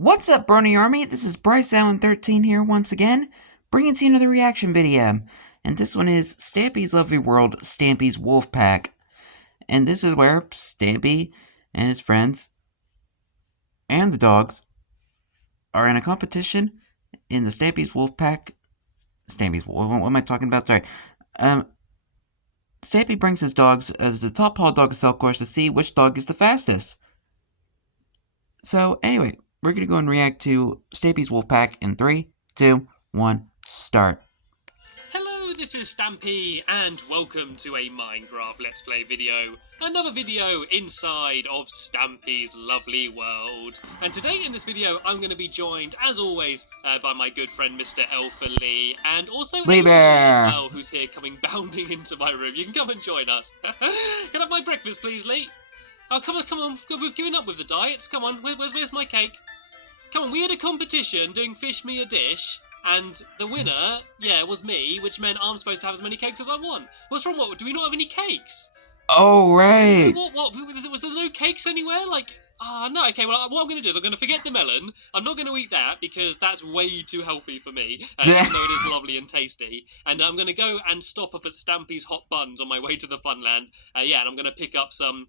What's up, Brony Army? This is BryceAllen13 here once again, bringing to you another reaction video. And this one is Stampy's Lovely World, Stampy's Wolf Pack. And this is where Stampy and his friends and the dogs are in a competition in the Stampy's Wolf Pack. What am I talking about? Sorry. Stampy brings his dogs as the top hall dog assault course to see which dog is the fastest. So, anyway, we're going to go and react to Stampy's Wolfpack in 3, 2, 1, start. Hello, this is Stampy, and welcome to a Minecraft Let's Play video. Another video inside of Stampy's lovely world. And today in this video, I'm going to be joined, as always, by my good friend Mr. Elfer and also Lee Bear as well, who's here coming bounding into my room. You can come and join us. Can I have my breakfast, please, Lee? Oh, come on, we've given up with the diets. Come on, where's my cake? Come on, we had a competition doing Fish Me a Dish, and the winner, was me, which meant I'm supposed to have as many cakes as I want. What's wrong? What? Do we not have any cakes? Oh, right. What? Was there no cakes anywhere? No, okay, well, what I'm going to do is I'm going to forget the melon. I'm not going to eat that because that's way too healthy for me, even though it is lovely and tasty. And I'm going to go and stop off at Stampy's Hot Buns on my way to the Funland. And I'm going to pick up some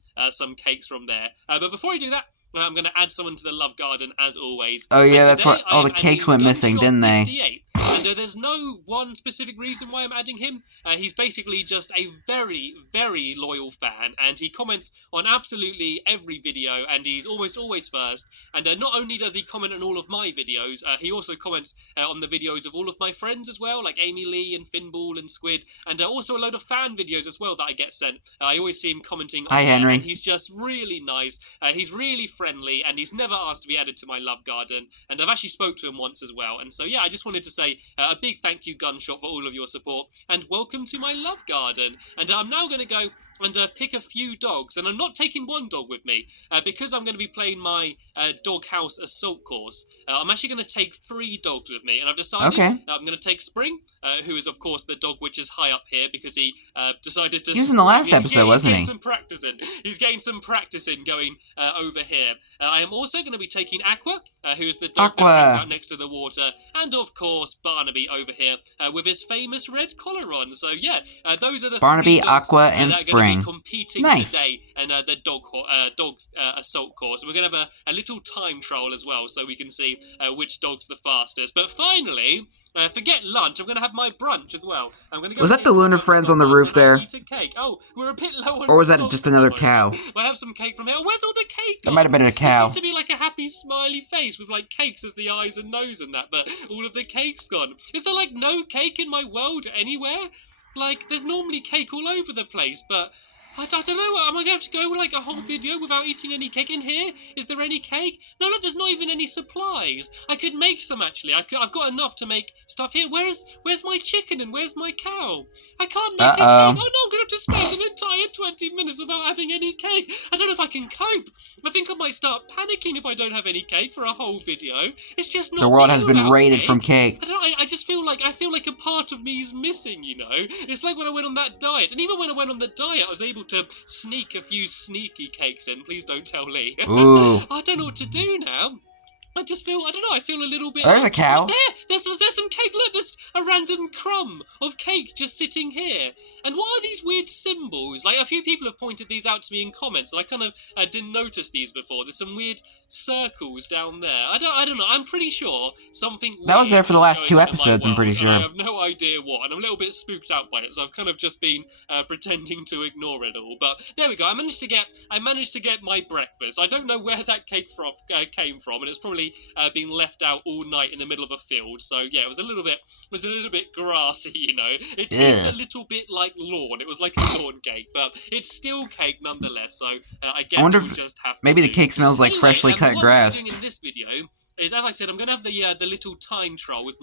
cakes from there. But before I do that, I'm going to add someone to the love garden, as always. Oh, yeah, that's why all the cakes went missing, didn't they? 58. And there's no one specific reason why I'm adding him. He's basically just a very, very loyal fan, and he comments on absolutely every video, and he's almost always first. And not only does he comment on all of my videos, he also comments on the videos of all of my friends as well, like Amy Lee and Finball and Squid, and also a load of fan videos as well that I get sent. I always see him commenting on Hi, Henry. and he's just really nice. He's really friendly, and he's never asked to be added to my love garden, and I've actually spoke to him once as well. And so I just wanted to say a big thank you, Gunshot, for all of your support, and welcome to my love garden. And I'm now going to go and pick a few dogs, and I'm not taking one dog with me because I'm going to be playing my doghouse assault course. I'm actually going to take 3 dogs with me, and I've decided that I'm going to take Spring, who is of course the dog which is high up here because he decided to. He was in the last episode, wasn't he? He's getting some practice in going over here. I am also going to be taking Aqua, who is the dog that hangs out next to the water, and of course Barnaby over here with his famous red collar on. So those are the Barnaby, 3 dogs, Aqua, and that are Spring. going to be competing today in the dog assault course. We're going to have a little time trial as well, so we can see which dog's the fastest. But finally, forget lunch. I'm going to have my brunch as well. I'm going to go. Was that the Lunar Friends on the roof there? Eat a cake. Oh, we're a bit low on. Or was that just another cow? I have some cake from here. Oh, where's all the cake? That might have been a cow. It used to be like a happy smiley face with like cakes as the eyes and nose and that, but all of the cake's gone. Is there like no cake in my world anywhere? Like, there's normally cake all over the place, but I don't know. Am I going to have to go like a whole video without eating any cake in here? Is there any cake? No, look, there's not even any supplies. I could make some, actually. I've got enough to make stuff here. Where's my chicken and where's my cow? I can't make a cake. Oh, no, I'm going to have to spend an entire 20 minutes without having any cake. I don't know if I can cope. I think I might start panicking if I don't have any cake for a whole video. It's just not. The world has been raided from cake. I don't know. I just feel like a part of me is missing, you know? It's like when I went on that diet. And even when I went on the diet, I was able to sneak a few sneaky cakes in. Please don't tell Lee. Ooh. I don't know what to do now. I just feel, I don't know, I feel a little bit. There's a cow. There's some cake. Look, there's a random crumb of cake just sitting here. And what are these weird symbols? Like, a few people have pointed these out to me in comments, and I kind of didn't notice these before. There's some weird circles down there. I don't know. I'm pretty sure something weird That was there for the last 2 episodes, I'm pretty sure. I have no idea what, and I'm a little bit spooked out by it, so I've kind of just been pretending to ignore it all. But there we go. I managed to get my breakfast. I don't know where that cake came from, and it's probably being left out all night in the middle of a field. So it was a little bit grassy, you know. It tasted a little bit like lawn. It was like a lawn cake, but it's still cake nonetheless. So I guess we'll just have to maybe the cake smells like freshly cut grass. What I'm doing in this video is, as I said, I'm going to have the little time trial with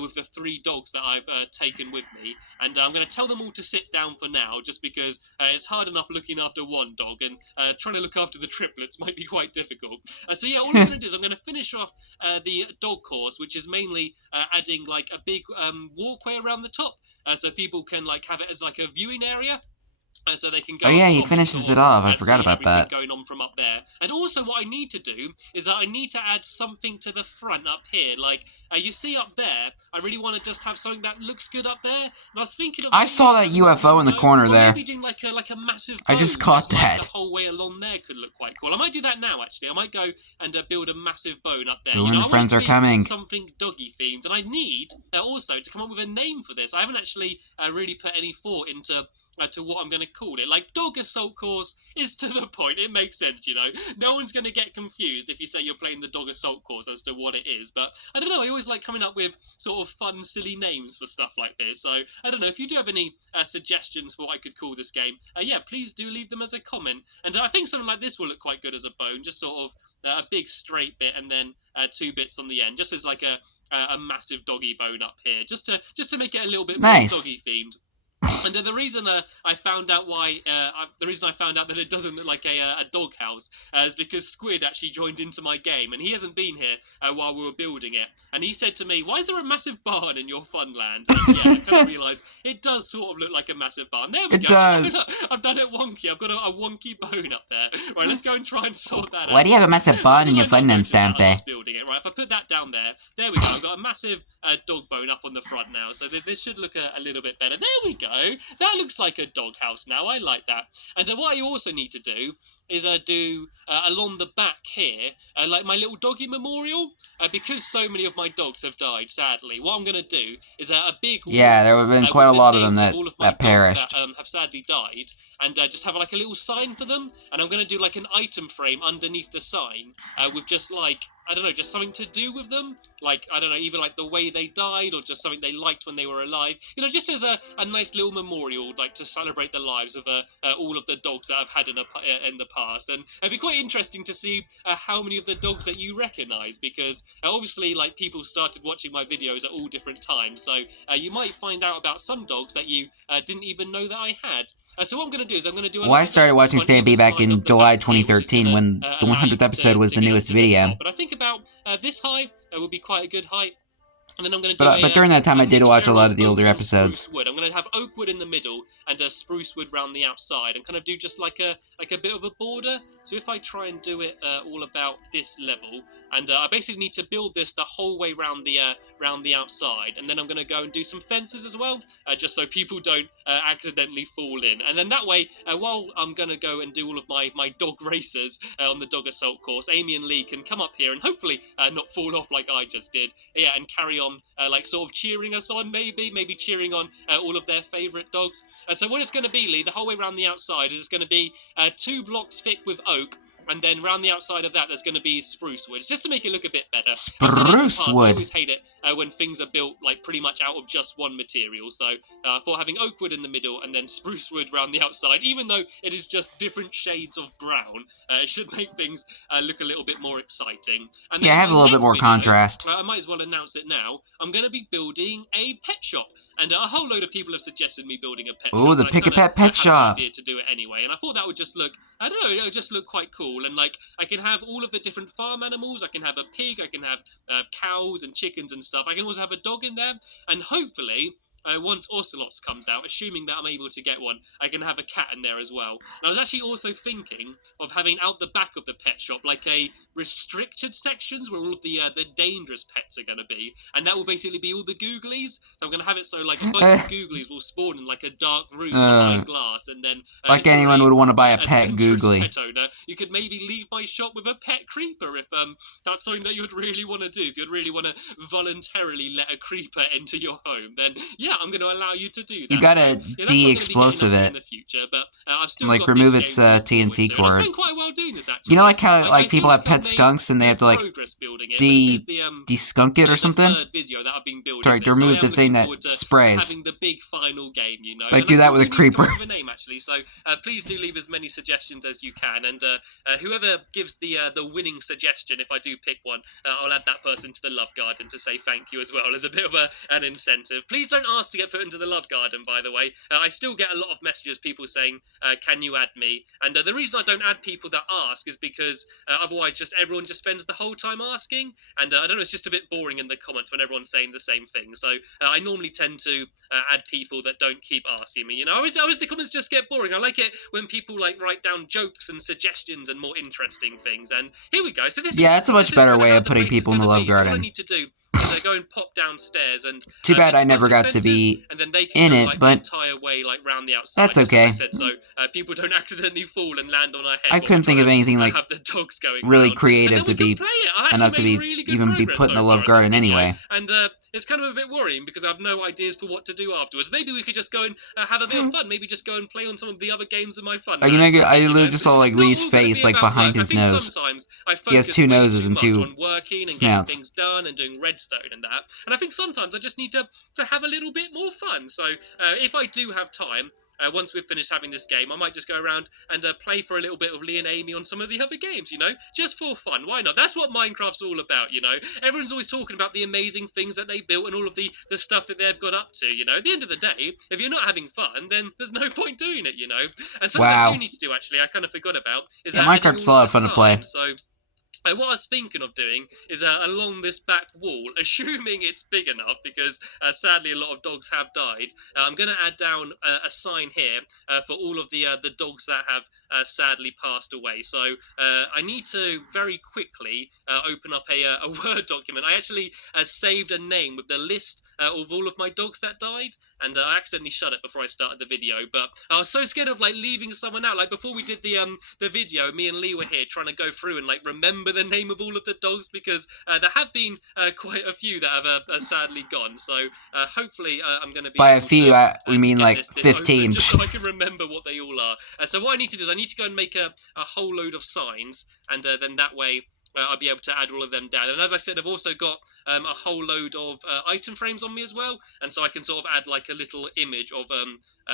with the 3 dogs that I've taken with me, and I'm going to tell them all to sit down for now, just because it's hard enough looking after one dog, and trying to look after the triplets might be quite difficult. All I'm going to do is I'm going to finish off the dog course, which is mainly adding like a big walkway around the top, so people can like have it as like a viewing area. So they can go Oh yeah, up he top finishes and it off. I see forgot about everything that. going on from up there. And also what I need to do is that I need to add something to the front up here. Like, you see up there, I really want to just have something that looks good up there. And I was thinking of I doing saw like that a little UFO in the window, corner or there. maybe doing like a massive I bow, just caught like that. the whole way along there could look quite cool. I might do that now, actually. I might go and build a massive bone up there. Boo You know, and I want friends it to are be coming. something doggy themed, and I need also to come up with a name for this. I haven't actually really put any thought into to what I'm going to call it. Like, dog assault course is to the point. It makes sense, you know. No one's going to get confused if you say you're playing the dog assault course as to what it is. But I don't know. I always like coming up with sort of fun, silly names for stuff like this. So I don't know if you do have any suggestions for what I could call this game. Yeah, please do leave them as a comment. And I think something like this will look quite good as a bone. Just sort of a big straight bit and then 2 bits on the end, just as like a massive doggy bone up here, just to make it a little bit more doggy themed. And the reason I found out that it doesn't look like a doghouse is because Squid actually joined into my game, and he hasn't been here while we were building it. And he said to me, "Why is there a massive barn in your Funland?" And yeah, I kind of realised it does sort of look like a massive barn. There we go. It does. I've done it wonky. I've got a wonky bone up there. Right, let's go and try and sort that out. Why do you have a massive barn in your Funland, Stampy? Building it. Right, if I put that down there, there we go. I've got a massive dog bone up on the front now, so this should look a little bit better. There we go. That looks like a doghouse now. I like that. And what I also need to do is do along the back here, like my little doggy memorial, because so many of my dogs have died, sadly. What I'm going to do is a big wall, yeah, there have been quite a lot of them that perished. That have sadly died, and just have like a little sign for them. And I'm going to do like an item frame underneath the sign with just like, I don't know, just something to do with them. Like, I don't know, either like the way they died or just something they liked when they were alive. You know, just as a nice little memorial, like to celebrate the lives of all of the dogs that I've had in the past. And it'd be quite interesting to see how many of the dogs that you recognise, because obviously, like, people started watching my videos at all different times. So you might find out about some dogs that you didn't even know that I had. So what I'm going to do is I'm going to do. Well, I started watching Stampy back in July 2013 when the 100th episode was the newest video. But I think about this height would be quite a good height. And then I'm going to do but during that time, I did watch a lot of the older episodes. I'm going to have oak wood in the middle and spruce wood round the outside, and kind of do just like a bit of a border. So if I try and do it all about this level, and I basically need to build this the whole way round the outside, and then I'm going to go and do some fences as well, just so people don't accidentally fall in. And then that way, while I'm going to go and do all of my dog races on the dog assault course, Amy and Lee can come up here and hopefully not fall off like I just did. Yeah, and carry on like sort of cheering us on, maybe cheering on all of their favourite dogs. So what it's going to be, Lee, the whole way around the outside is going to be 2 blocks thick with oak, and then round the outside of that there's going to be spruce wood, just to make it look a bit better. Spruce wood. I always hate it when things are built like pretty much out of just one material. So for having oak wood in the middle and then spruce wood round the outside, even though it is just different shades of brown, it should make things look a little bit more exciting. And yeah, have a little bit more contrast. I might as well announce it now. I'm going to be building a pet shop. And a whole load of people have suggested me building a pet shop. Ooh, the Pick a Pet pet shop. Idea to do it anyway, and I thought that would just look, I don't know, it would just look quite cool. And like, I can have all of the different farm animals. I can have a pig. I can have cows and chickens and stuff. I can also have a dog in there, and hopefully, once Ocelots comes out, assuming that I'm able to get one, I can have a cat in there as well. And I was actually also thinking of having out the back of the pet shop like a restricted sections where all of the dangerous pets are going to be, and that will basically be all the googlies. So I'm going to have it so like a bunch of googlies will spawn in like a dark room behind glass, and then like anyone would want to buy a pet googly. Pet owner, you could maybe leave my shop with a pet creeper if that's something that you'd really want to do. If you'd really want to voluntarily let a creeper into your home, then yeah, I'm going to allow you to do that. You gotta de-explosive it. In the future, but I've still like got remove this its TNT core. It's been quite well doing this, actually. You know, like how like people have pet skunks and they have to like de-skunk it or something. Video that I've been building to remove the thing that sprays. Having the big final game, you know. Like do that with a creeper. A name, actually. So please do leave as many suggestions as you can, and whoever gives the winning suggestion, if I do pick one, I'll add that person to the love garden to say thank you as well as a bit of an incentive. Please don't asked to get put into the love garden, by the way. I still get a lot of messages, people saying, can you add me? And the reason I don't add people that ask is because otherwise just everyone just spends the whole time asking. And I don't know, it's just a bit boring in the comments when everyone's saying the same thing. So I normally tend to add people that don't keep asking me. You know, I always the comments just get boring. I like it when people like write down jokes and suggestions and more interesting things. And here we go. So this it's a much better way of putting people in the love garden. So what I need to do is go and pop downstairs and too bad I never got to be and then they can in go, it, but the entire way like round the outside. that's okay. Like I said, so people don't accidentally fall and land on our head. I couldn't think of anything like have the dogs going really around. creative to be enough to be really even be put in the love garden anyway. And it's kind of a bit worrying because I have no ideas for what to do afterwards. Maybe we could just go and have a bit of fun. Maybe just go and play on some of the other games in my fun. I literally just saw like Lee's face like behind his nose. Sometimes I he has two noses and two on working and snouts. getting things done and doing redstone and that. And I think sometimes I just need to have a little bit more fun. So if I do have time, once we've finished having this game, I might just go around and play for a little bit of Lee and Amy on some of the other games, you know? Just for fun. Why not? That's what Minecraft's all about, you know? Everyone's always talking about the amazing things that they built and all of the stuff that they've got up to, you know? At the end of the day, if you're not having fun, then there's no point doing it, you know? And something I do need to do, actually, I kind of forgot about, is Minecraft's a lot of fun to play. So what I was thinking of doing is along this back wall, assuming it's big enough, because sadly a lot of dogs have died, I'm going to add down a sign here for all of the dogs that have sadly passed away. So I need to very quickly open up a Word document. I actually saved a name with the list of all of my dogs that died, and I accidentally shut it before I started the video, but I was so scared of like leaving someone out. Like before we did the video, me and Lee were here trying to go through and like remember the name of all of the dogs, because there have been quite a few that have sadly gone. So hopefully I'm going to be by a few we mean like this 15 just so I can remember what they all are. So what I need to do is I need to go and make a whole load of signs, and then that way I'll be able to add all of them down. And as I said, I've also got a whole load of item frames on me as well, and so I can sort of add like a little image of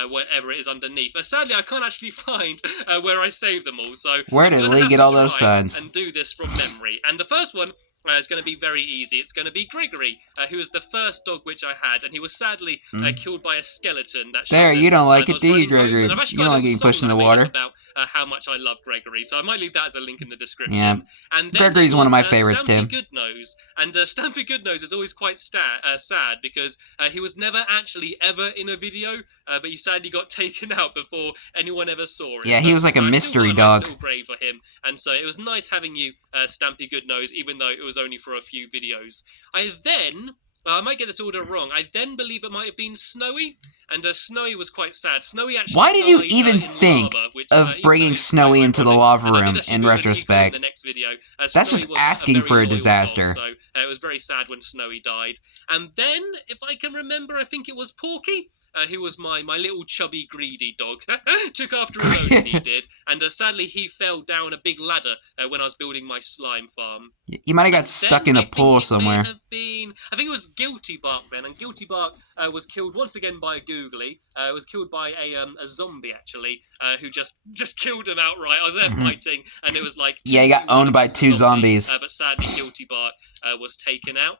whatever it is underneath. Sadly, I can't actually find where I saved them all, so where did Lee get all those signs? And do this from memory. And the first one is going to be very easy. It's going to be Gregory, who was the first dog which I had, and he was sadly killed by a skeleton. That you don't like it, do you, Gregory? You don't like getting pushed in the water. About how much I love Gregory, so I might leave that as a link in the description. Yeah, and Gregory's one of my favorites, Stampy Tim. Goodnose, and Stampy Goodnose is always quite sad because he was never actually ever in a video, but he sadly got taken out before anyone ever saw it. Yeah, he was like a mystery dog. I still brave for him, and so it was nice having you, Stampy Goodnose, even though it was only for a few videos. I might get this order wrong. I then believe it might have been Snowy, and Snowy was quite sad. Snowy actually Why did you died, even think lava, which, of bringing Snowy into the lava room in retrospect? In the next video. That's just asking for a disaster. Dog, so it was very sad when Snowy died. And then, if I can remember, I think it was Porky, who was my little chubby greedy dog. Took after his own, he did. And sadly, he fell down a big ladder when I was building my slime farm. You might have got stuck in a pool somewhere. I think it was Guilty Bark then, and Guilty Bark was killed once again by a googly. Was killed by a zombie, actually, who just killed him outright. I was there fighting, and it was like... Yeah, he got owned by two zombies. But sadly, Guilty Bark was taken out.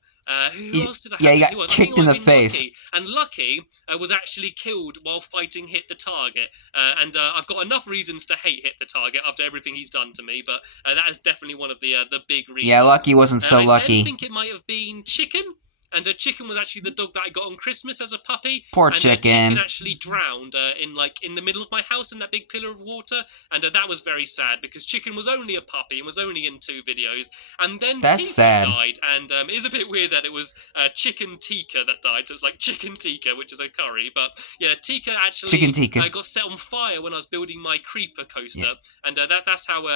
Who else did I have? Yeah, he got kicked in the face. Lucky. And Lucky was actually killed while fighting Hit the Target. And I've got enough reasons to hate Hit the Target after everything he's done to me, but that is definitely one of the big reasons. Yeah, Lucky wasn't so lucky. I think it might have been Chicken. And Chicken was actually the dog that I got on Christmas as a puppy. Poor and, Chicken. Chicken actually drowned in the middle of my house in that big pillar of water. And that was very sad because Chicken was only a puppy and was only in 2 videos. And then Tika died. And it is a bit weird that it was Chicken Tika that died. So it's like Chicken Tika, which is a curry. But yeah, Tika actually got set on fire when I was building my creeper coaster. Yeah. And that's how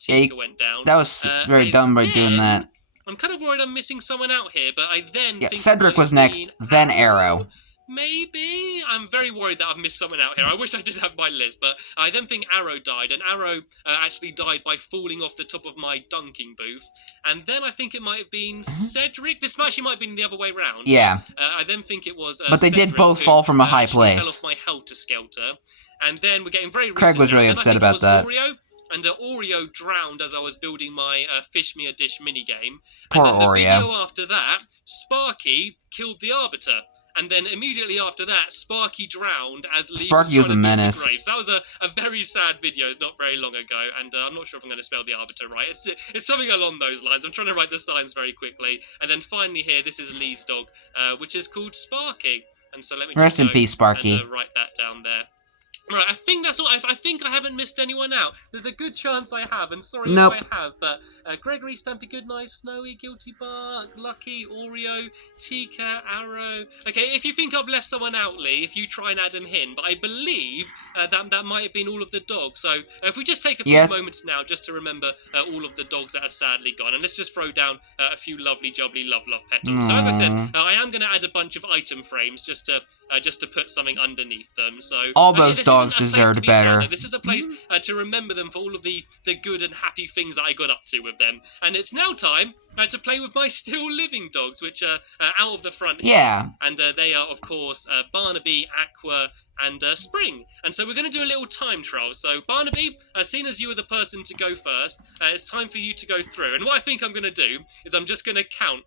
Tika went down. That was very dumb by doing that. I'm kind of worried I'm missing someone out here, but I then think Cedric was next, then Arrow. Maybe? I'm very worried that I've missed someone out here. I wish I did have my list, but I then think Arrow died, and Arrow actually died by falling off the top of my dunking booth. And then I think it might have been Cedric. This actually might have been the other way round. Yeah. I then think it was but they Cedric did both fall from a high place. Fell off my helter-skelter. And then we're getting very Craig was really upset about that. Oreo. And Oreo drowned as I was building my Fish Me a Dish minigame. Poor and then the Oreo. video after that, Sparky killed the Arbiter. and then immediately after that, Sparky drowned as Lee Sparky was a menace. the graves. That was a very sad video not very long ago, and I'm not sure if I'm going to spell the arbiter right. It's something along those lines. I'm trying to write the signs very quickly. And then finally here, this is Lee's dog, which is called Sparky. And so let me just Rest in peace, Sparky. And, write that down there. Right, I think that's all. I think I haven't missed anyone out. There's a good chance I have, and sorry if I have, but Gregory, Stampy, Goodnight, Snowy, Guilty Bark, Lucky, Oreo, Tika, Arrow. Okay, if you think I've left someone out, Lee, if you try and add him in, but I believe that might have been all of the dogs. So if we just take a few moments now just to remember all of the dogs that are sadly gone, and let's just throw down a few lovely, jubbly, love pet dogs. So as I said, I am going to add a bunch of item frames just to put something underneath them. So all those dogs deserved better. This is a place to remember them for all of the good and happy things that I got up to with them. And it's now time to play with my still living dogs, which are out of the front here. Yeah. And they are, of course, Barnaby, Aqua, and Spring. And so we're going to do a little time trial. So Barnaby, seeing as you were the person to go first, it's time for you to go through. And what I think I'm going to do is I'm just going to count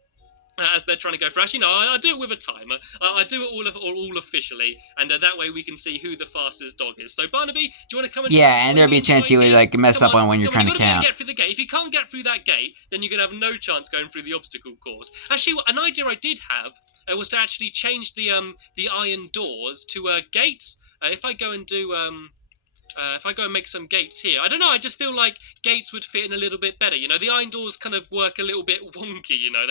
as they're trying to go through. Actually, no, I do it with a timer. I do it all officially, and that way we can see who the fastest dog is. So, Barnaby, do you want to come and... Yeah, and there'll be a chance you would, like, mess up on when you're trying to count. Get through the gate. If you can't get through that gate, then you're going to have no chance going through the obstacle course. Actually, an idea I did have was to actually change the iron doors to gates. If I go and do... if I go and make some gates here, I don't know, I just feel like gates would fit in a little bit better. You know, the iron doors kind of work a little bit wonky, you know,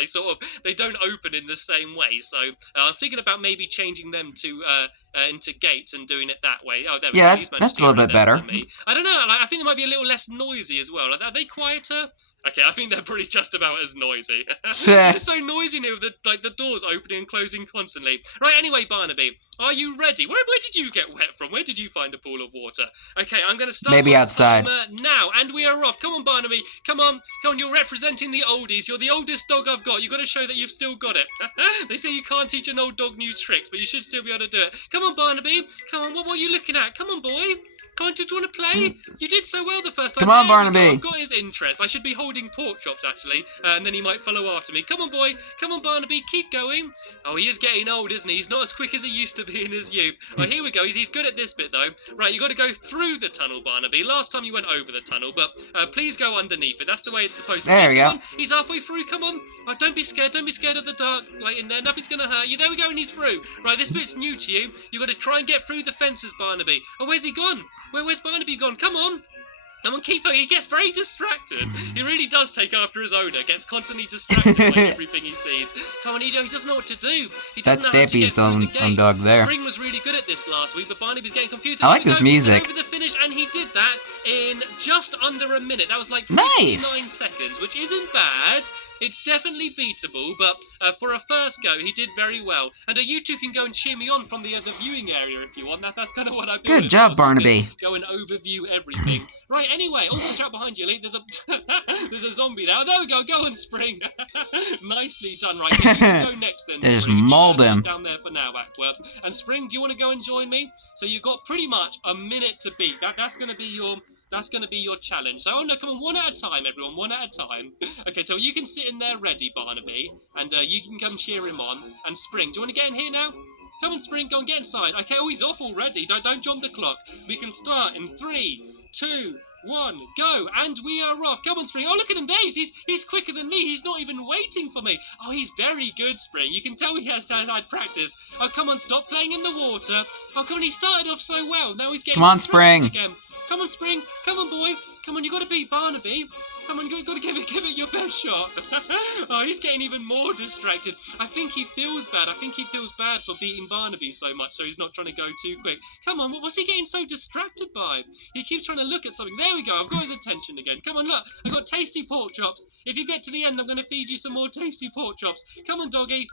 they don't open in the same way. So I'm thinking about maybe changing them to into gates and doing it that way. Oh, there we go. Yeah, that's a little bit better. I don't know, I think they might be a little less noisy as well. Are they quieter? Okay, I think they're probably just about as noisy. It's so noisy now with the doors opening and closing constantly. Right, anyway, Barnaby, are you ready? Where did you get wet from? Where did you find a pool of water? Okay, I'm going to start maybe outside now, and we are off. Come on, Barnaby. Come on, you're representing the oldies. You're the oldest dog I've got. You've got to show that you've still got it. They say you can't teach an old dog new tricks, but you should still be able to do it. Come on, Barnaby. Come on, what are you looking at? Come on, boy. Do you want to play? You did so well the first time. Come on, Barnaby. I've got his interest. I should be holding pork chops, actually, and then he might follow after me. Come on, boy. Come on, Barnaby. Keep going. Oh, he is getting old, isn't he? He's not as quick as he used to be in his youth. Oh, here we go. He's good at this bit, though. Right, you got to go through the tunnel, Barnaby. Last time you went over the tunnel, but please go underneath it. That's the way it's supposed to be. There we go. He's halfway through. Come on. Oh, don't be scared. Don't be scared of the dark light in there. Nothing's going to hurt you. There we go, and he's through. Right, this bit's new to you. You got to try and get through the fences, Barnaby. Oh, where's he gone? Where's Barnaby gone? Come on! Come on, keep going. He gets very distracted. He really does take after his owner. Gets constantly distracted by everything he sees. Come on, he doesn't know what to do. He doesn't know how to get through the gates. Dog there. Spring was really good at this last week, but Barnaby's getting confused. I like this music. Over the finish, and he did that in just under a minute. That was like 9 seconds, which isn't bad. It's definitely beatable, but for a first go, he did very well. And you two can go and cheer me on from the viewing area if you want. That's kind of what I've been Good job, Barnaby. Go and overview everything. Right, anyway, watch out behind you, Lee. There's a zombie there. Oh, there we go. Go and Spring. Nicely done. Right, you can go next then. Just mauled him. Down there for now, Aqua. And Spring, do you want to go and join me? So you've got pretty much a minute to beat. That's going to be your challenge. So, oh no, come on, one at a time, everyone, one at a time. Okay, so you can sit in there ready, Barnaby, and you can come cheer him on. And Spring, do you want to get in here now? Come on, Spring, go and get inside. Okay, oh, he's off already. Don't jump the clock. We can start in 3, 2, 1, go, and we are off. Come on, Spring. Oh, look at him there. He's quicker than me. He's not even waiting for me. Oh, he's very good, Spring. You can tell he has had practice. Oh, come on, stop playing in the water. Oh, come on, he started off so well. Now he's getting come on, Spring. Again. Come on, Spring. Come on, boy. Come on, you got to beat Barnaby. Come on, you got to give it your best shot. Oh, he's getting even more distracted. I think he feels bad. I think he feels bad for beating Barnaby so much, so he's not trying to go too quick. Come on, what's he getting so distracted by? He keeps trying to look at something. There we go. I've got his attention again. Come on, look. I've got tasty pork chops. If you get to the end, I'm going to feed you some more tasty pork chops. Come on, doggy.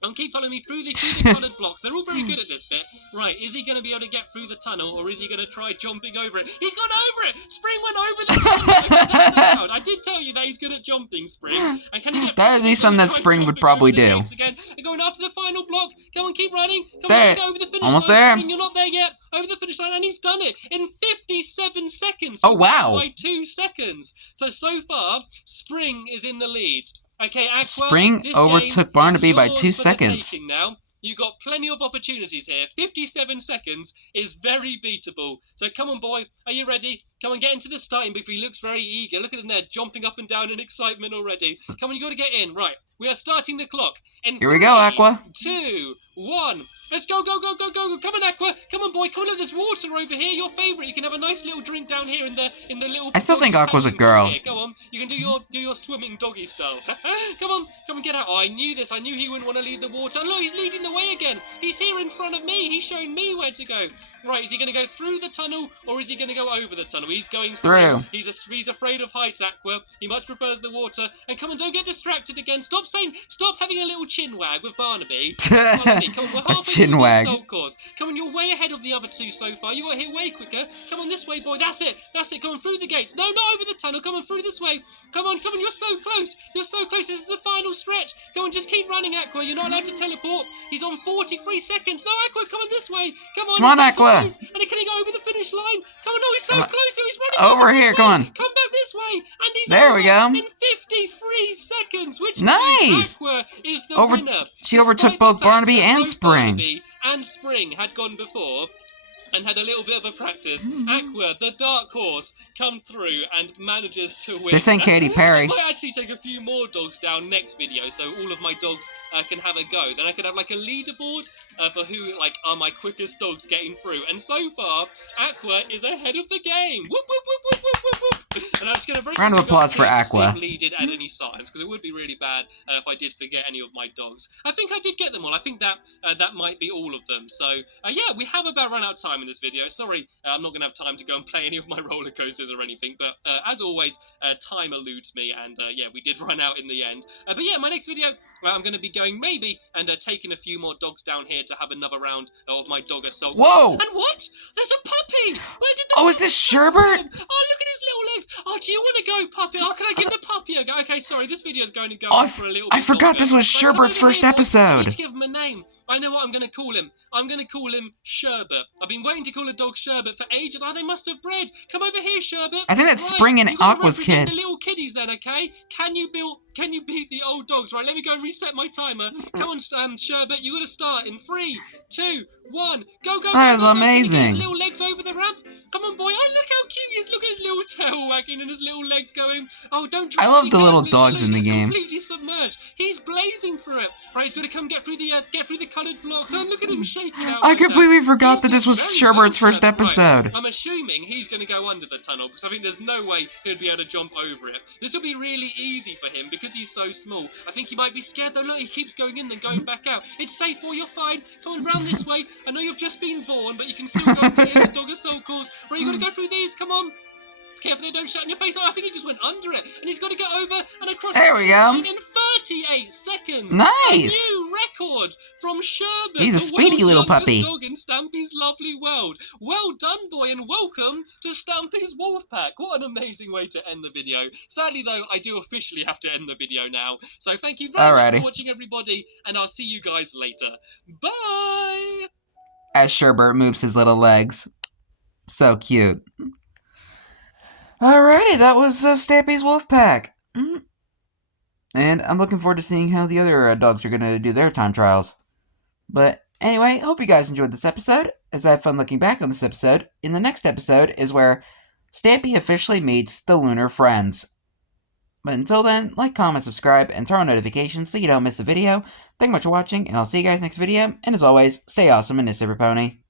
And keep following me through the coloured blocks. They're all very good at this bit. Right, is he going to be able to get through the tunnel, or is he going to try jumping over it? He's gone over it! Spring went over the tunnel! I did tell you that he's good at jumping, Spring. And can he get that would be something that Spring would probably do. Again. And going after the final block. Come on, keep running. Come there. on, go over the finish almost line. there. Spring, you're not there yet. Over the finish line, and he's done it in 57 seconds. Oh, wow. By 2 seconds. So far, Spring is in the lead. Okay, Aqua, Spring overtook Barnaby by 2 seconds. Now. You got plenty of opportunities here. 57 seconds is very beatable. So come on, boy. Are you ready? Come on, get into the starting booth. He looks very eager. Look at him there, jumping up and down in excitement already. Come on, you got to get in. Right, we are starting the clock. In Here we go, Aqua. 2, 1. Let's go, go, go, go, go. Come on, Aqua. Come on, boy. Come on, look, there's water over here. Your favourite. You can have a nice little drink down here in the little... I still think Aqua's a girl. Here. Go on. You can do your swimming doggy style. Come on, get out. Oh, I knew this. I knew he wouldn't want to leave the water. Look, he's leading the way again. He's here in front of me. He's showing me where to go. Right, is he going to go through the tunnel or is he going to go over the tunnel? He's going through. He's afraid of heights, Aqua. He much prefers the water. And come on, don't get distracted again. Stop having a little chin wag with Barnaby. Barnaby, come on, we're halfway through the assault course. Come on, you're way ahead of the other two so far. You got here way quicker. Come on this way, boy. That's it. Come on, through the gates. No, not over the tunnel. Come on, through this way. Come on, you're so close. You're so close. This is the final stretch. Come on, just keep running, Aqua. You're not allowed to teleport. He's on 43 seconds. No, Aqua, come on this way. Come on, Aqua. And can he go over the finish line? Come on, no, he's so close. He's running over here. Come on. Come back this way. And he's there we go. In 53 seconds, which nice. Aqua is the winner. She overtook both Barnaby and Spring. Barnaby and Spring had gone before and had a little bit of a practice. Aqua, the dark horse, come through and manages to win. This ain't Katy Perry. I might actually take a few more dogs down next video, so all of my dogs can have a go. Then I could have like a leaderboard for who are my quickest dogs getting through. And so far, Aqua is ahead of the game. Whoop, whoop, whoop, whoop, whoop, whoop, whoop. And I'm just going to round of applause for Aqua. Leaded at any signs, because it would be really bad if I did forget any of my dogs. I think I did get them all. I think that that might be all of them. So yeah, we have about run out of time in this video. Sorry, I'm not going to have time to go and play any of my roller coasters or anything. But as always, time eludes me, and yeah, we did run out in the end. But yeah, my next video, I'm going to be going maybe and taking a few more dogs down here to have another round of my dog assault. Whoa! And what? There's a puppy! Where did the Oh, is this Sherbert? Oh, look at his little legs. Oh, do you want to go, puppy? Oh, can I give the puppy a go? Okay, sorry, this video's going to go on for a little bit I forgot longer. this was Sherbert's first episode. I need to give him a name. I know what I'm going to call him. I'm going to call him Sherbert. I've been waiting to call a dog Sherbert for ages. Oh, they must have bred. Come over here, Sherbert. I think that's Spring and Aqua's kid. The little kiddies then, okay? Can you beat the old dogs? Right, let me go and reset my timer. Come on, Sherbert, you got to start in 3, 2, 1. Go, go, that go, is go, amazing. Go. His little legs over the ramp. Come on, boy. Oh, look how cute he is. Look at his little tail wagging and his little legs going. Oh, don't try. I love the little dogs in the game. Completely submerged. He's blazing for it. Right, he's got to come get through the coloured blocks. Oh, look at him shaking out. I completely forgot that this was Sherbert's first episode. Right. I'm assuming he's going to go under the tunnel because I think there's no way he'd be able to jump over it. This will be really easy for him because he's so small. I think he might be scared though. Look, he keeps going in then going back out. It's safe, boy. You're fine. Come on, round this way. I know you've just been born, but you can still go play in the dog assault course. Right, you got to go through these. Come on. Careful they don't shut in your face. Oh, I think he just went under it. And he's got to get over and across there we go. in 38 seconds. Nice. A new record from Sherbert. He's a speedy little puppy. Dog in Stampy's lovely world. Well done, boy, and welcome to Stampy's Wolf Pack. What an amazing way to end the video. Sadly, though, I do officially have to end the video now. So thank you very much for watching, everybody, and I'll see you guys later. Bye! As Sherbert moves his little legs. So cute. Alrighty, that was Stampy's Wolf Pack. And I'm looking forward to seeing how the other dogs are going to do their time trials. But anyway, hope you guys enjoyed this episode, as I had fun looking back on this episode. In the next episode is where Stampy officially meets the Lunar Friends. But until then, like, comment, subscribe, and turn on notifications so you don't miss a video. Thank you much for watching, and I'll see you guys next video. And as always, stay awesome and Super Pony.